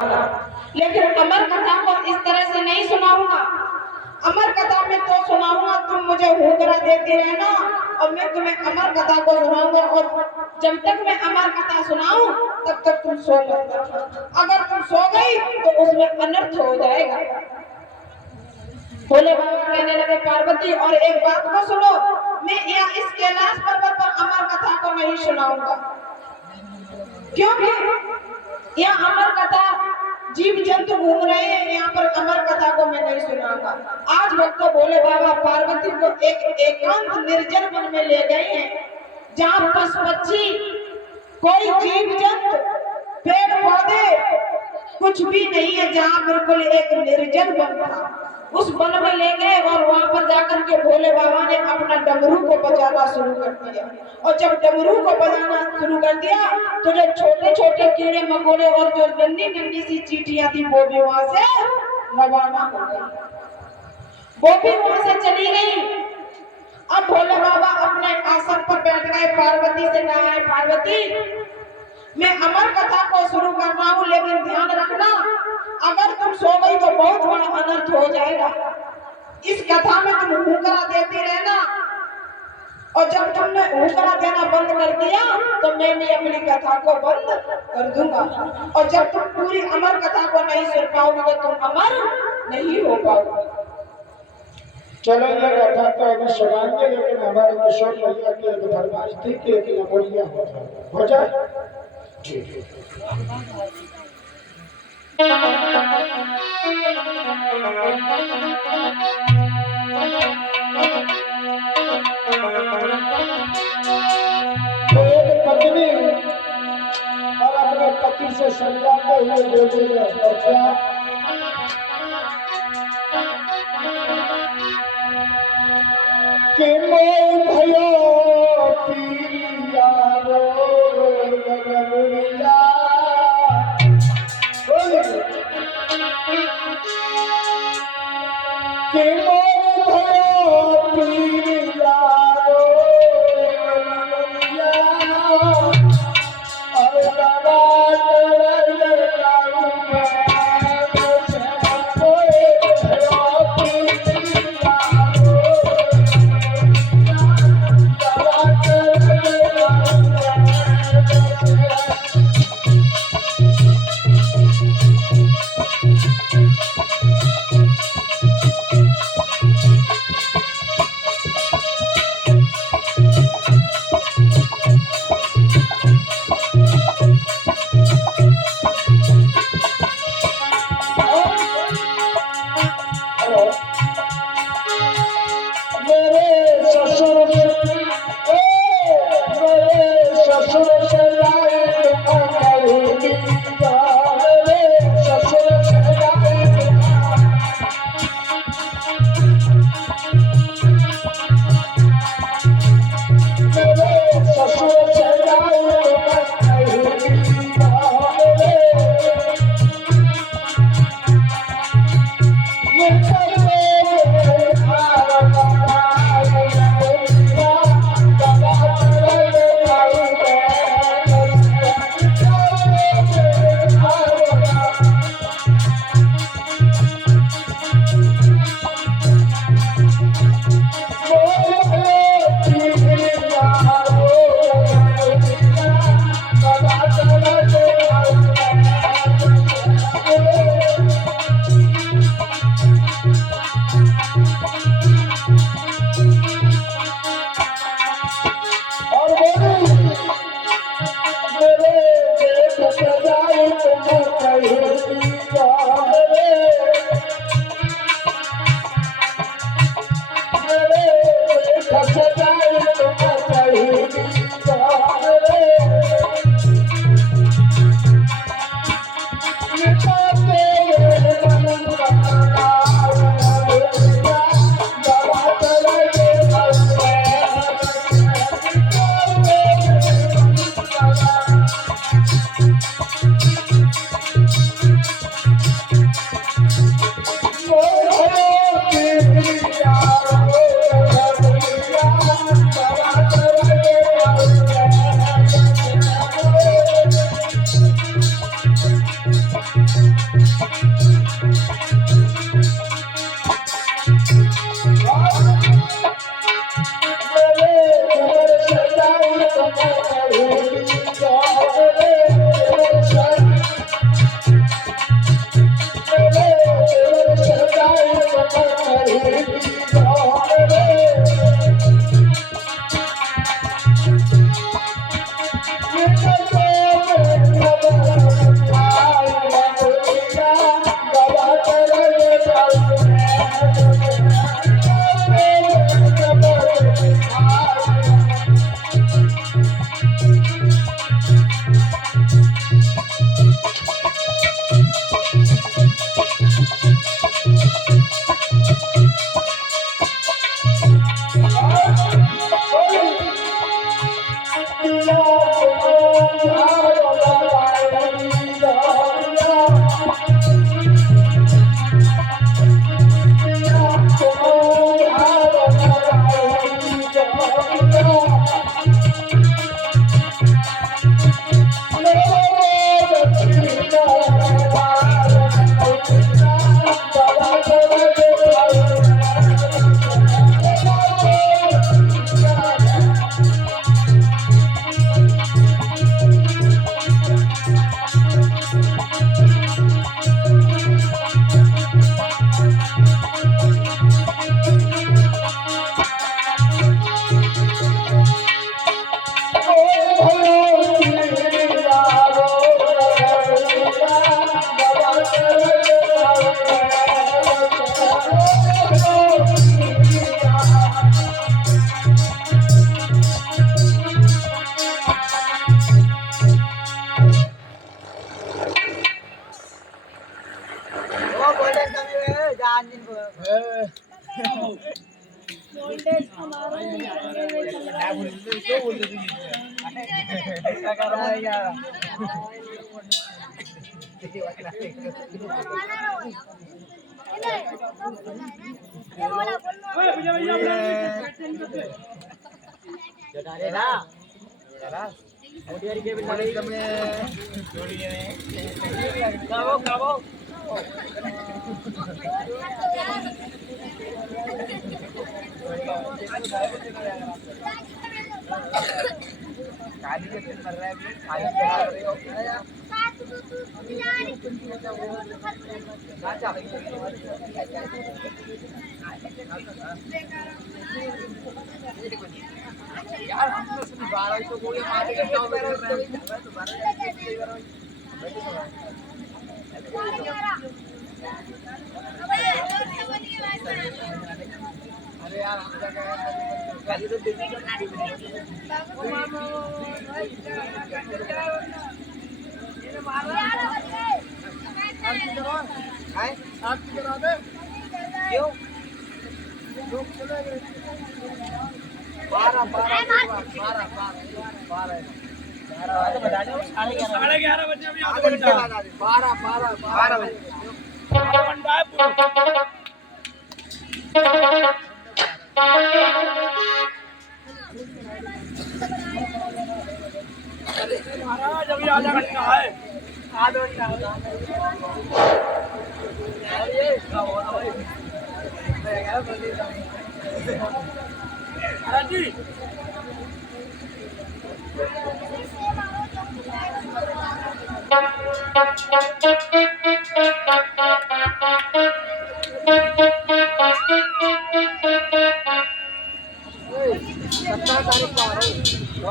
लेकिन अमर कथा को इस तरह से नहीं सुनाऊंगा। अमर कथा में तो सुनाऊंगा, तुम मुझे हुकरा देती रहना और मैं तुम्हें अमर कथा को सुनाऊंगा। और जब तक मैं अमर कथा सुनाऊं तब तक तुम सो मत। अगर तुम सो गई तो उसमें अनर्थ हो जाएगा। भोले बाबा कहने लगे, पार्वती और एक बात को सुनो, मैं यहाँ इस कैलाश पर्वत पर अमर कथा को नहीं सुनाऊंगा, क्योंकि यहाँ अमर कथा जीव जंतु घूम रहे हैं, यहाँ पर अमर कथा को मैं नहीं सुनाऊंगा। आज भक्त भोले बाबा पार्वती को एक एकांत निर्जन वन में ले गए हैं, जहाँ पशु पक्षी, कोई जीव जंतु, पेड़ पौधे कुछ भी नहीं है, जहाँ बिल्कुल एक निर्जन वन था। उस वन में ले गए और वहां पर जाकर के भोले बाबा ने अपना डमरू को बजाना शुरू कर दिया। और जब डमरू को बजाना शुरू कर दिया तो जो छोटे छोटे कीड़े मकोड़े और जो नन्ही नन्ही सी चींटियां थी वो भी वहां से रवाना हो गई, वो भी वहां से चली गई। अब भोले बाबा अपने आसन पर बैठ गए, पार्वती से कहा, है पार्वती, मैं अमर कथा को शुरू कर रहा हूँ, लेकिन ध्यान रखना, अगर तुम सो गई तो बहुत बड़ा अनर्थ हो जाएगा। इस कथा में तुम हुकरा देती रहना, और जब तुमने हुकरा देना बंद कर दिया तो मैं भी अपनी कथा को बंद कर दूंगा। और जब तुम पूरी अमर कथा को नहीं सुन पाओगे तो तुम अमर नहीं हो पाओगे। चलो ये कथा तो अभी सुनाएंगे, लेकिन हमारे किशोर भैया की एक फरमाइश थी कि एक नमोलिया हो जाए। ठीक है। पत्नी और अपने पति से समझाते हुए बोले, कि मैं भयो पिया रो गगनिया, कि मैं भयो पिया रो गगनिया, और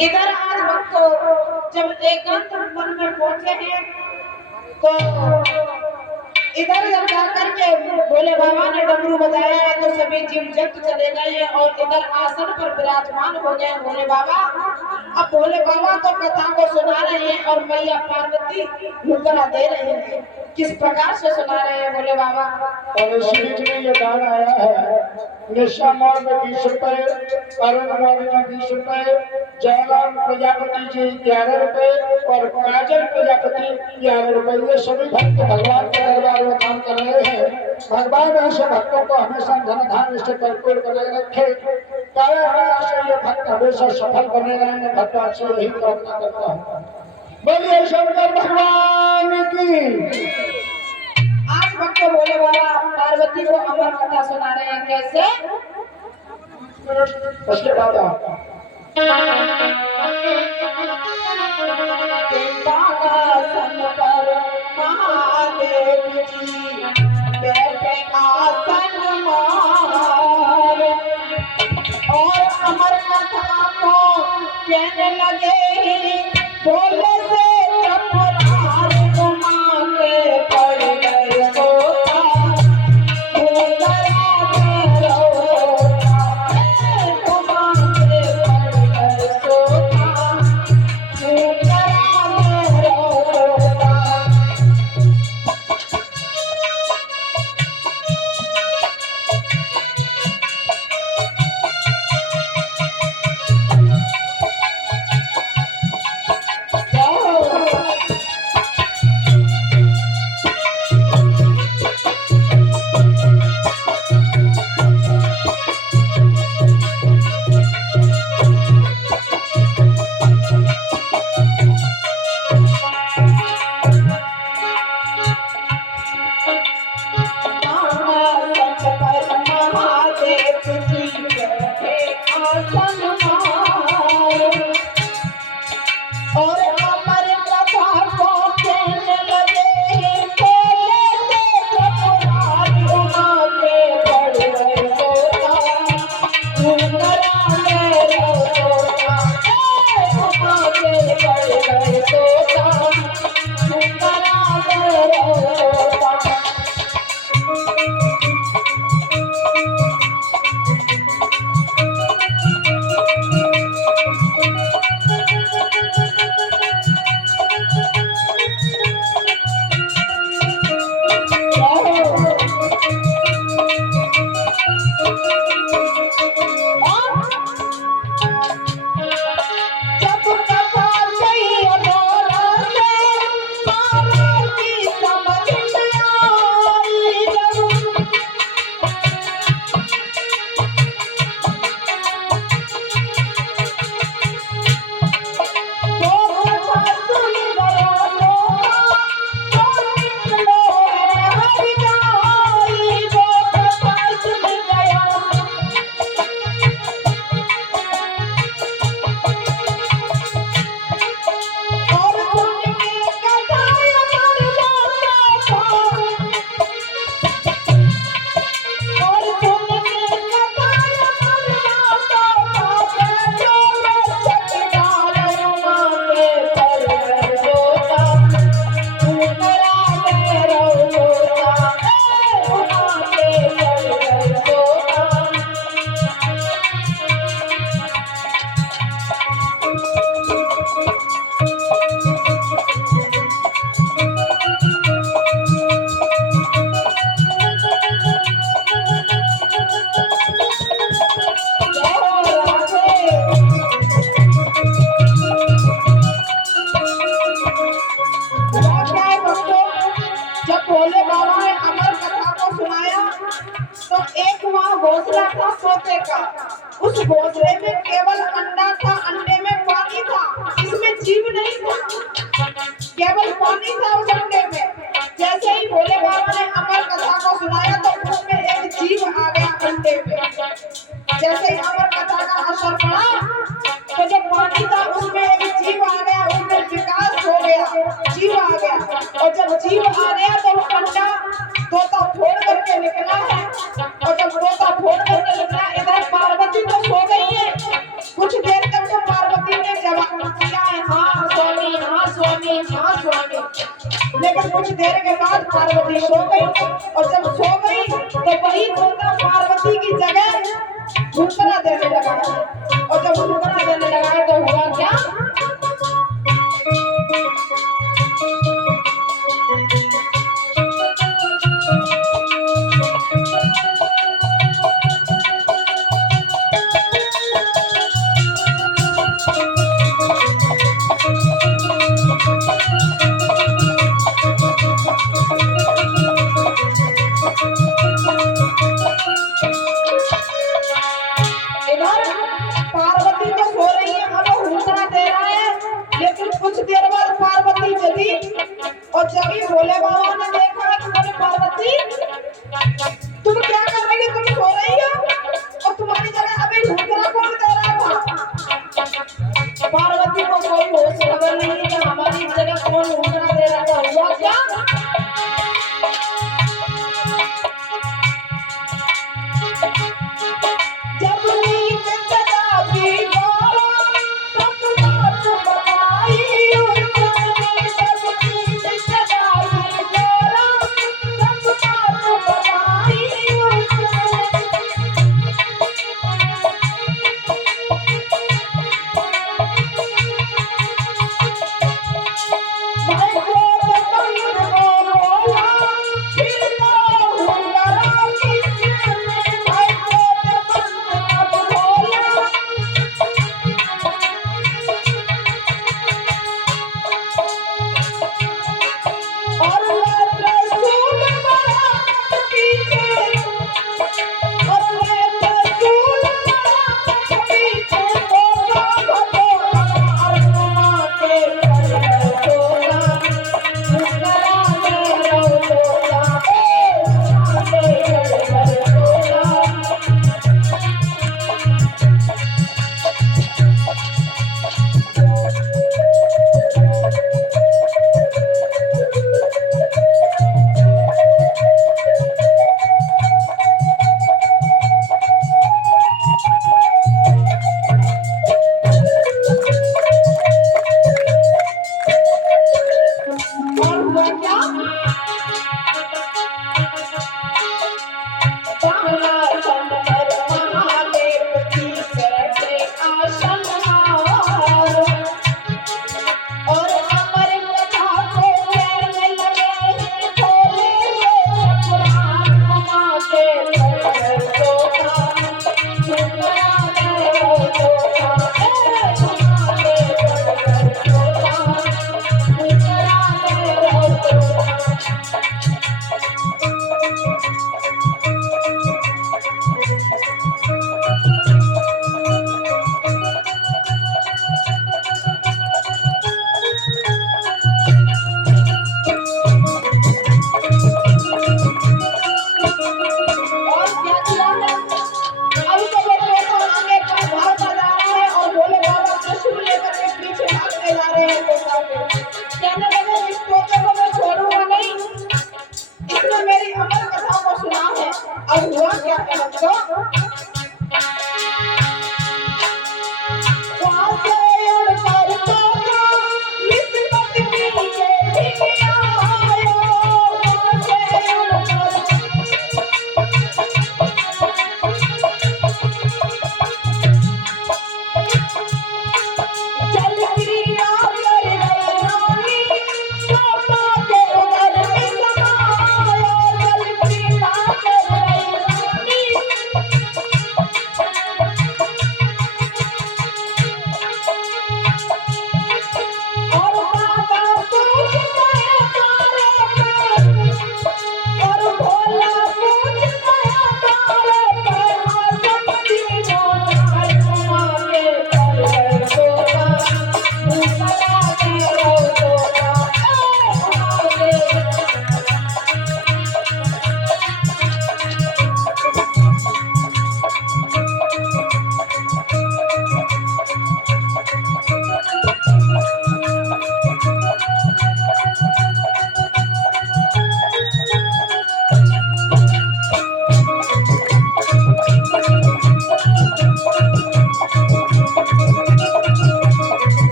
इधर आज भक्तों जब एकांत मन में पहुंचे हैं तो इधर जब जाकर के भोले बाबा ने डमरू बजाया है तो सभी जीव जंतु चले गए हैं और इधर आसन पर विराजमान हो गए भोले बाबा। अब भोले बाबा तो कथा को सुना रहे हैं और मैया पार्वती मुद्रा दे रहे हैं। किस प्रकार से सुना रहे हैं भोले बाबा? और श्री जी में ये गाना आया है, निशा मोड़ में 20 रुपए, अरुण मोड़ में 20 रुपए, जयराम प्रजापति जी 11 रुपए और काजल प्रजापति 11 रुपए। ये सभी भक्त भगवान के दरबार में काम कर रहे हैं। भगवान ऐसे भक्तों को हमेशा धन धान से परिपूर्ण कर रखे। काया से ये भक्त हमेशा सफल बने रहेंगे। भगवान से यही प्रार्थना करता हूँ। बोलिए शंकर भगवान की। आज भक्त भोले बाबा पार्वती को अमर कथा सुना रहे हैं। कैसे? उसके बाद आसन पर महादेव जी बैठे आसन मार और अमर कथा को कहने लगे बोले से चपरार घुमा के पड़ गए सोता घुमा के पड़ गए सोता घोंसला था तोते का, उस घोंसले में केवल अंडा था, अंडे में पानी था, इसमें जीव नहीं था, केवल पानी था उस अंडे में। जैसे ही भोले बाबा ने अमर कथा को सुनाया तो उसमें एक जीव आ गया अंडे पे। जैसे ही अमर कथा का असर पड़ा तो जो पानी था उसमें एक जीव आ गया, उसमें विकास हो गया, जीव आ गया। और जब जीव आ गया तो वो अंडा तोता फोड़ करके निकला है। और जब तोता फोड़ करके निकला, इधर पार्वती तो सो गई है। कुछ देर तक तो पार्वती ने जवाब दिया है, हाँ स्वामी, हाँ स्वामी, हाँ स्वामी। लेकिन कुछ देर के बाद पार्वती सो गई। और जब सो गई तो वही तोता पार्वती की जगह भूखना देने लगा। और जब भूखना देने लगा तो हुआ क्या?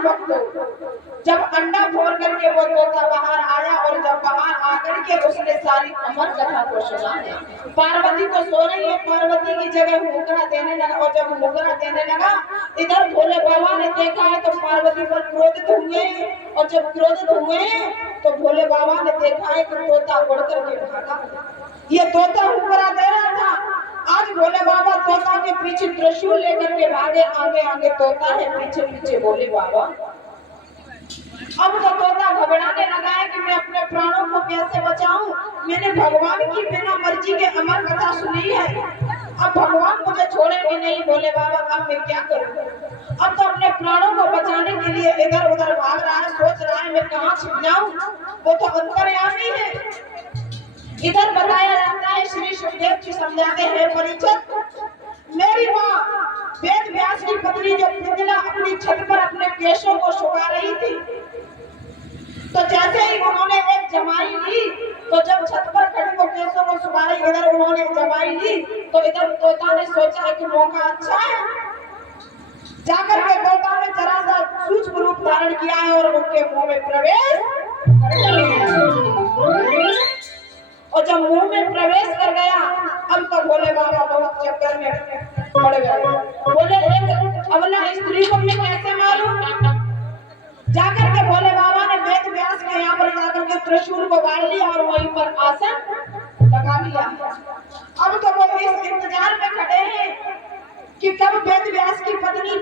वक्त जब अंडा फोड़ करके वो तोता बाहर आया और जब बाहर आकर के उसने सारी अमर कथा को सुना है। पार्वती को सो रही है, पार्वती की जगह मुकरा देने लगा और जब मुकरा देने लगा इधर भोले बाबा ने देखा है तो पार्वती पर क्रोधित हुए और जब क्रोधित हुए तो भोले बाबा ने देखा है कि तोता उड़ करके भागा। ये तोता मुकरा दे रहा था। आज भोले बाबा तोता के पीछे त्रिशूल लेकर के भागे, आगे आगे तोता है, पीछे पीछे भोले बाबा। अब तो तोता घबराने लगा है कि मैं अपने प्राणों को कैसे बचाऊं। मैंने भगवान की बिना मर्जी के अमर कथा सुनी है, अब भगवान मुझे छोड़ेंगे नहीं भोले बाबा, अब मैं क्या करूं। अब तो अपने प्राणों को बचाने के लिए इधर उधर भाग रहा है, सोच रहा है मैं कहाँ छिप जाऊं। वो तो अंतर्यामी है। इधर बताया जाता है श्री सुखदेव जी समझाते हैं, परीक्षित मेरी माँ वेद व्यास की पत्नी जो पिंजला अपनी छत पर अपने केशों को सुखा रही थी, तो जैसे ही उन्होंने एक जमाई ली तो जब छत पर खड़ी वो केशों को सुखा रही, इधर उन्होंने जमाई ली तो इधर तोता ने सोचा कि मौका अच्छा है, जाकर के तोता ने जरा सा सूक्ष्म रूप धारण किया है और उनके मुंह में प्रवेश और जब मुंह में प्रवेश कर गया अब तो भोले बाबा बहुत चक्कर में पड़ गए। बोले एक अबला स्त्री को मैं कैसे मारूं। जाकर के भोले बाबा ने वेद व्यास के यहाँ पर जाकर के त्रिशूल को गाड़ लिया और वहीं पर आसन लगा लिया। अब तो वो इस इंतजार में खड़े हैं कि कब वेद व्यास की पत्नी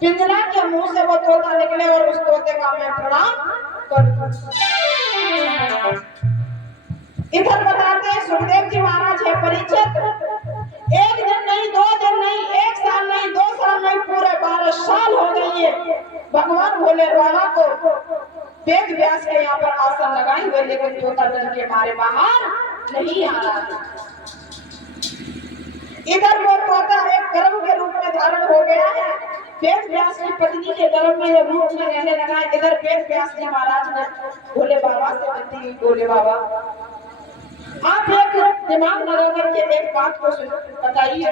पिंजरा के मुंह से वो तोता निकले और उस तोते का मैं प्रणाम करूं। इधर बताते हैं सुखदेव जी महाराज है, परीक्षित एक दिन नहीं, 2 दिन नहीं, 1 साल नहीं, 2 साल नहीं, पूरे 12 साल हो गई है भगवान भोले बाबा को वेद व्यास के यहाँ पर आसन लगाए हुए, लेकिन तोता डर के मारे बाहर नहीं आ रहा था। इधर वो तोता एक गर्भ के रूप में धारण हो गया है, वेद व्यास की पत्नी के गर्भ में रूप में रहने लगा। इधर वेद व्यास जी महाराज ने भोले बाबा से विनती की, भोले बाबा आप एक दिमाग लगा करके एक बात को बताइए,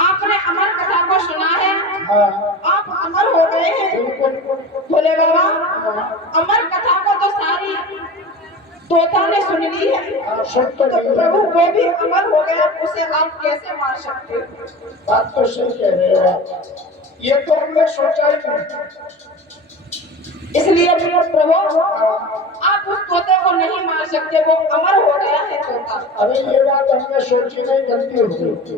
आपने अमर कथा को सुना है, आप अमर हो गए हैं भोले बाबा। अमर कथा को तो सारी तोता ने सुन ली है, तो प्रभु वो भी अमर हो गया, उसे आप कैसे मार सकते हो। बात तो सही कह रहे हो आप, ये तो हमने सोचा ही नहीं। इसलिए प्रभु आप उस तोते को नहीं मार सकते, वो अमर हो गया है तोता। अरे ये बात हमने सोची नहीं, गलती हो गई।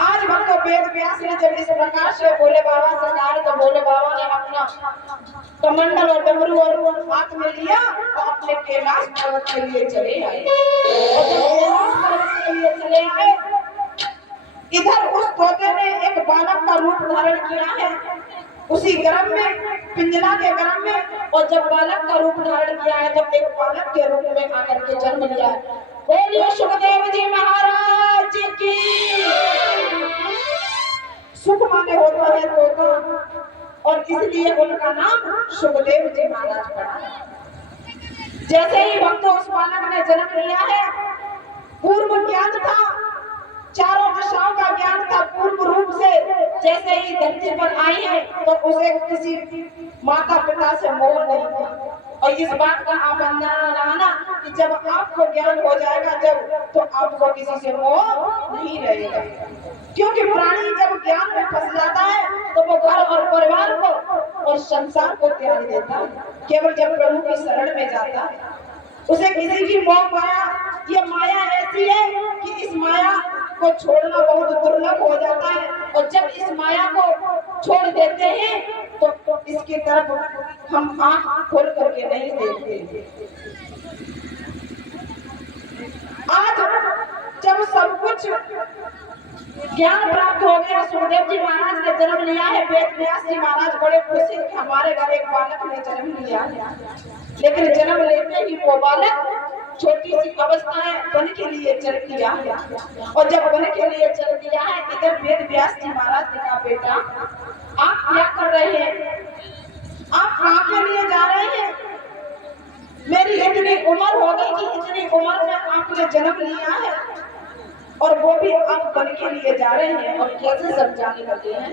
आज भक्त वेद व्यास ने जब इस प्रकार से भोले बाबा से कहा तो भोले बाबा ने अपना कमंडल और डमरू और हाथ में लिया और अपने कैलाश पर्वत के लिए चले आए। और जब कैलाश पर्वत के लिए चले आए इधर उस तोते ने एक बालक का रूप धारण किया है उसी गर्भ में, पिंजरा के गर्भ में, और जब बालक का रूप धारण किया है तो एक बालक के रूप में आकर के जन्म लिया है। बोलिए सुखदेव जी महाराज की। सुख माने होता है तोता और इसलिए उनका नाम सुखदेव जी महाराज पड़ा। जैसे ही भक्त उस बालक ने जन्म लिया है, पूर्व ज्ञान था, चारों दिशाओं का ज्ञान था पूर्ण रूप से। जैसे ही धरती पर आई है तो उसे किसी माता पिता से मोह नहीं था। और इस बात का आप अंदाजा लगाना कि जब आपको ज्ञान हो जाएगा जब, तो आपको किसी से मोह नहीं रहेगा। क्योंकि प्राणी जब ज्ञान में फंस जाता है तो वो घर और परिवार को और संसार को त्याग देता है। केवल जब प्रभु की शरण में जाता है उसे किसी की मोह माया, ये माया ऐसी है कि इस माया को छोड़ना बहुत दुर्लभ हो जाता है। और जब इस माया को छोड़ देते हैं तो इसकी तरफ हम आंख खोल करके नहीं देखते। आज जब सब कुछ ज्ञान प्राप्त हो गया, सुखदेव जी महाराज ने जन्म लिया है, वेद व्यास जी महाराज बड़े खुशी कि हमारे घर एक बालक ने जन्म लिया है। लेकिन जन्म लेते ही वो बालक छोटी सी अवस्था है, वन के लिए चल दिया है। और जब वन के लिए चल दिया है, इधर वेद व्यास जी महाराज ने कहा, बेटा आप क्या कर रहे हैं, आप कहाँ के लिए जा रहे हैं। मेरी इतनी उम्र हो गई कि इतनी उम्र में आपने जन्म लिया है और वो भी आप वन के लिए जा रहे हैं। और कैसे सब जाने लगे हैं।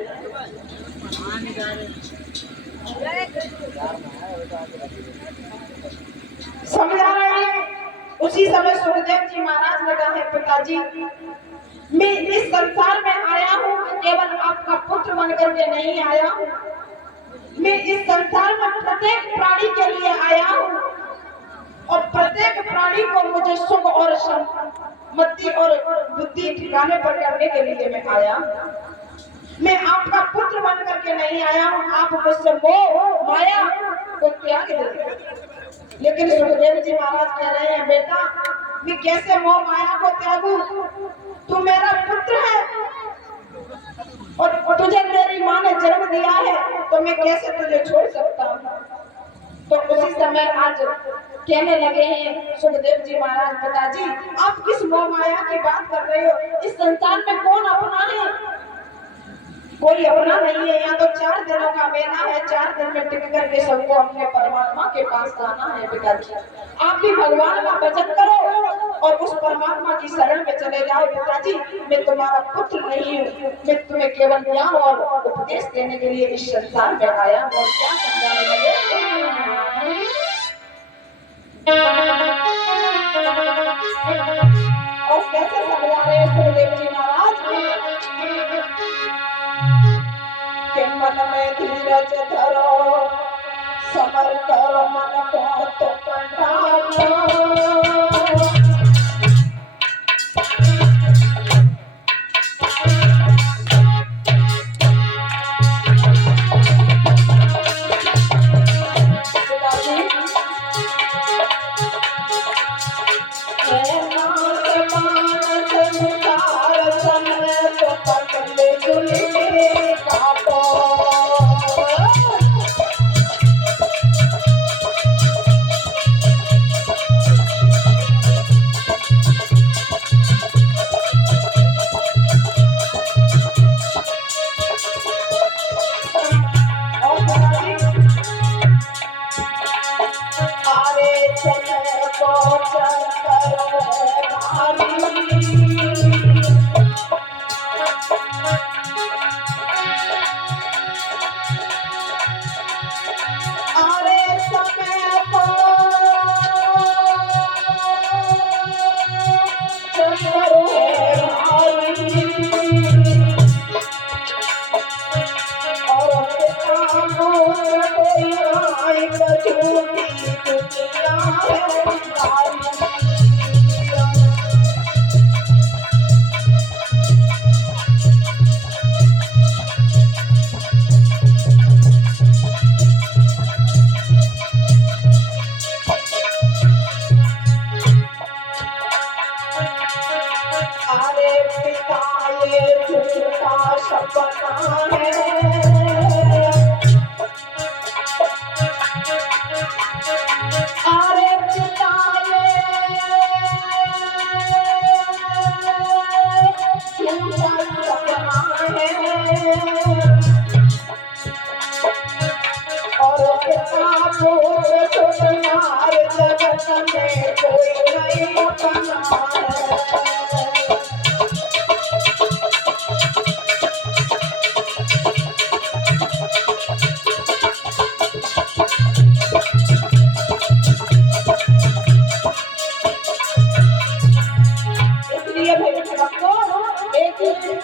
समझा रहे हैं। उसी समय सुखदेव जी महाराज ने कहा है, पिताजी मैं इस संसार में आया हूँ, केवल आपका पुत्र बनकर के नहीं आया हूँ। मैं इस संसार में प्रत्येक प्राणी के लिए आया हूँ और प्रत्येक प्राणी को मुझे सुख और मति और बुद्धि ठिकाने पर करने के लिए मैं आया। मैं आपका पुत्र बन करके नहीं आया हूँ, आप मुझसे मोह माया को त्याग दे। लेकिन सुखदेव जी महाराज कह रहे हैं, बेटा मैं कैसे मोह माया को त्यागूं? तू मेरा पुत्र है और तुझे मेरी माँ ने जन्म दिया है, तो मैं कैसे तुझे छोड़ सकता हूँ? तो उसी समय आज कहने लगे हैं सुखदेव जी महाराज, पिताजी आप किस मोह माया की बात कर रहे हो? इस संसार में कौन अपना है? कोई अपना नहीं है। यहाँ तो 4 दिनों का मेला है, 4 दिन में टिक करके सबको अपने परमात्मा के पास जाना है। पिताजी आप भी भगवान का भजन करो और उस परमात्मा की शरण में चले जाओ। पिताजी मैं तुम्हारा पुत्र नहीं हूँ, मैं तुम्हें केवल ज्ञान और उपदेश देने के लिए इस संसार में आया हूँ। और क्या समझाने लगे और कैसे समझा रहे हैं सुखदेव जी महाराज के मन में धीरज धरो, समर करो मन को तो कंठालो।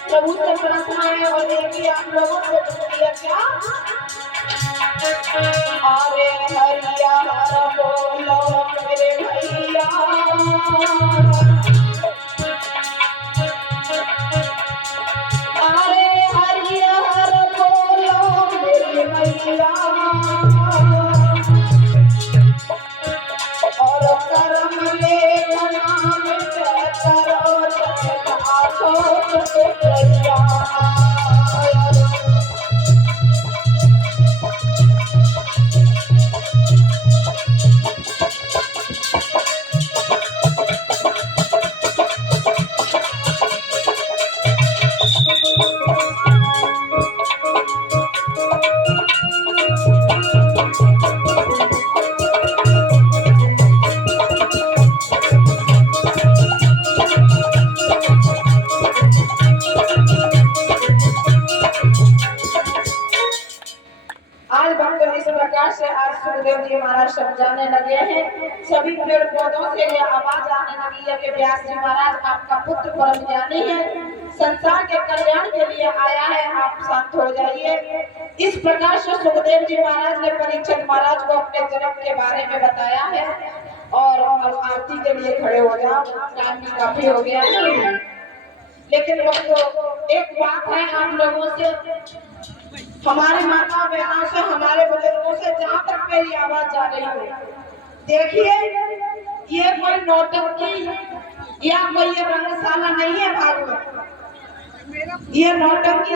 प्रभु से प्रार्थना है और एक ही आप लोगों को दिया क्या? अरे हरिया हर बोलो मेरे भैया, अरे हरिया हर बोलो मेरे भैया, और कर्म ले नाम करो प्रकार से आज सुखदेव जी महाराज समझाने लगे हैं। सभी पेड़ पौधों से ये आवाज आने लगी है कि व्यास जी महाराज आपका पुत्र परम ज्ञानी है, संसार के कल्याण के लिए आया है, आप शांत हो जाइए। इस प्रकार से सुखदेव जी महाराज ने परीक्षित महाराज को अपने जन्म के बारे में बताया है। और अब आरती के लिए खड़े हो जाओ, टाइम भी काफी हो गया है। लेकिन दोस्तों एक बात है आप लोगों से, हमारे माता बहनों से, हमारे बुजुर्गों से जहाँ तक मेरी आवाज जा रही है, देखिए ये कोई नौटंकी या कोई ये रंगशाला नहीं है भागवत, ये नौटंकी